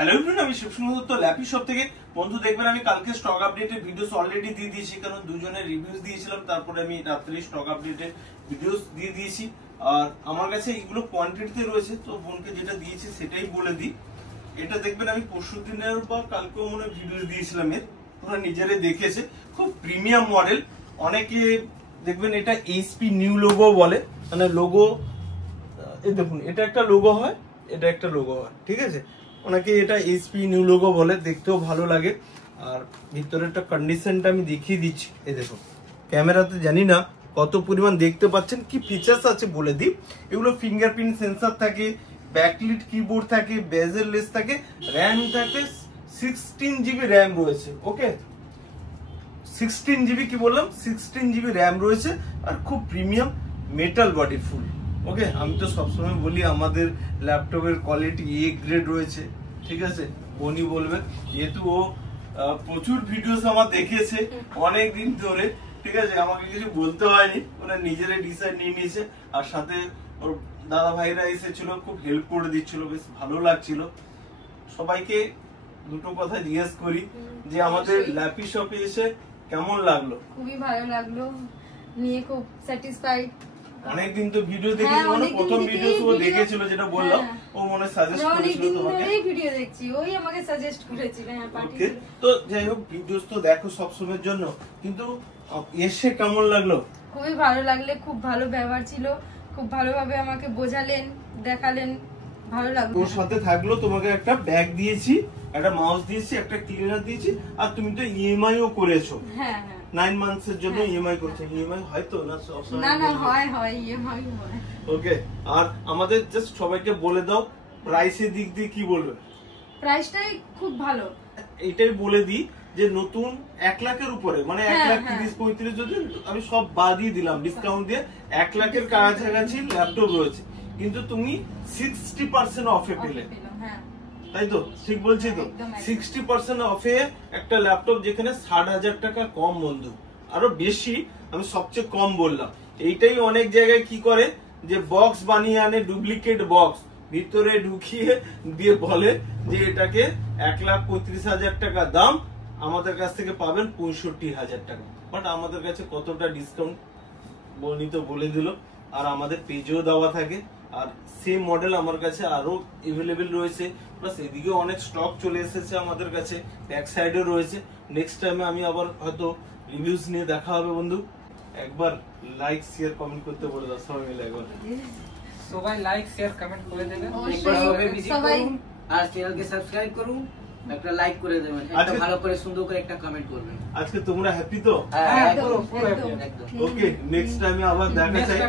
Hello everyone, আমি Shibsundar Dutta lappy shop থেকে। বন্ধু দেখবেন আমি কালকে স্টক আপডেটের ভিডিওস অলরেডি দিয়ে দিয়েছি, কারণ দুজনের রিভিউস দিয়েছিলাম, তারপরে আমি রাত্রে স্টক আপডেটের ভিডিওস দিয়ে দিয়েছি। আর আমার কাছে এগুলো কোয়ান্টিটিতে রয়েছে, তো বোনকে যেটা দিয়েছি সেটাই বলে দিই। এটা দেখবেন আমি পরশু দিনের বা কালকেও মনে ভিডিও দিয়েছিলাম, এর ওরা নিজেরাই দেখেছে। খুব প্রিমিয়াম মডেল। অনেকে দেখবেন এটা এইচপি নিউ লোগো বলে, মানে লোগো এই দেখুন, এটা একটা লোগো হয়, এটা একটা লোগো হয়, ঠিক আছে। ওনাকে এটা এইচপি নিউ লোগো বলে, দেখতেও ভালো লাগে। আর ভিতরেরটা কন্ডিশনটা আমি দেখিয়ে দিচ্ছি, এই দেখুন। ক্যামেরাতে জানি না কত পরিমাণ দেখতে পাচ্ছেন, কি ফিচার্স আছে বলে দিই। এগুলো ফিঙ্গারপ্রিন্ট সেন্সর থাকে, ব্যাকলিট কিবোর্ড থাকে, বেজেল লেস থাকে, র্যাম থাকে 16 জিবি র্যাম রয়েছে। ওকে, 16 জিবি কি বললাম, 16 জিবি র্যাম রয়েছে। আর খুব প্রিমিয়াম মেটাল বডি ফুল। ওকে, আমি তো সবসময় বলি আমাদের ল্যাপটপের কোয়ালিটি এ গ্রেড রয়েছে, ঠিক আছে। উনি বলবে, যেহেতু ও প্রচুর ভিডিওস আমার দেখেছে অনেক দিন ধরে, ঠিক আছে, আমাকে কিছু বলতে হয়নি, ওরা নিজেরাই ডিসাইড নিয়ে নিয়েছে। আর সাথে ওর দাদা ভাইরা এসেছিল, খুব হেল্প করে দিচ্ছিল, বেশ ভালো লাগছিল। সবাইকে দুটো কথা জিজ্ঞেস করি যে আমাদের ল্যাপি শপে এসে কেমন লাগলো? খুবই ভালো লাগলো, নিয়ে খুব স্যাটিসফাইড। অনেকদিন তো ভিডিও দেখেছি, মানে প্রথম ভিডিও ও দেখেছিল, যেটা বললাম ও মনে সাজেস্ট করেছিল তোমাকে। অনেকদিন ভিডিও দেখছি, ওই আমাকে সাজেস্ট করেছিল। হ্যাঁ, ওকে, তো যাই হোক, ভিডিওস তো দেখো সব সময়ের জন্য, কিন্তু এসে কেমন লাগলো? খুবই ভালো লাগলে, খুব ভালো ব্যবহার ছিল, খুব ভালোভাবে আমাকে বোঝালেন, দেখালেন, ভালো লাগলো। তোর সাথে থাকলো, তোমাকে একটা ব্যাগ দিয়েছি, একটা মাউস দিয়েছি, একটা ক্লিনার দিয়েছি, আর তুমি তো ইএমআই ও করেছো। হ্যাঁ হ্যাঁ, 9 মান্থস এর জন্য ইএমআই করছো। ইএমআই হয় তো না? না না, হয় ইএমআই হয়। ওকে, আর আমাদের জাস্ট সবাইকে বলে দাও প্রাইসের দিক দিয়ে কি বলবে? প্রাইসটাই খুব ভালো। এইটাই বলে দিই যে নতুন 1 লাখের উপরে, মানে 1,30,35,000 যদি আমি সব বাদিয়ে দিলাম ডিসকাউন্ট দিয়ে, 1 লাখের কাছাকাছি ল্যাপটপ রয়েছে, কিন্তু তুমি 60% অফে পেলে, তাই তো? ঠিক বলছি তো? 60% অফে একটা ল্যাপটপ, যেখানে 60,000 টাকা কম বন্ধু, আরো বেশি। আমি সবচেয়ে কম বললাম। এইটাই অনেক জায়গায় কি করে, যে বক্স বানিয়ে আনে, ডুপ্লিকেট বক্স ভিতরে ঢুকিয়ে দিয়ে বলে যে এটাকে 1,35,000 টাকা দাম, আমাদের কাছ থেকে পাবেন 65,000 টাকা। বাট আমাদের কাছে কতটা ডিসকাউন্ট বর্ণিত বলে দিল। আর আমাদের পেজেও দেওয়া থাকে, আর সেম মডেল আমার কাছে আরো এভেলেবেল রয়েছে, প্লাস এদিকে অনেক স্টক চলে এসেছে আমাদের কাছে, ব্যাক সাইডেও রয়েছে। নেক্সট টাইমে আমি আবার হয়তো রিভিউজ নিয়ে দেখা হবে বন্ধু। একবার লাইক শেয়ার কমেন্ট করতে বলে দাও সবাই মিলে একবার। সবাই লাইক শেয়ার কমেন্ট করে দেবেন, একবার সবাই ভিজিট করুন আর চ্যানেলকে সাবস্ক্রাইব করুন, একটা লাইক করে দেবেন, একটা ভালো করে সুন্দর করে একটা কমেন্ট করবেন। আজকে তোমরা হ্যাপি তো? হ্যাঁ পুরো একদম। ওকে, নেক্সট টাইমে আবার দেখা চাই।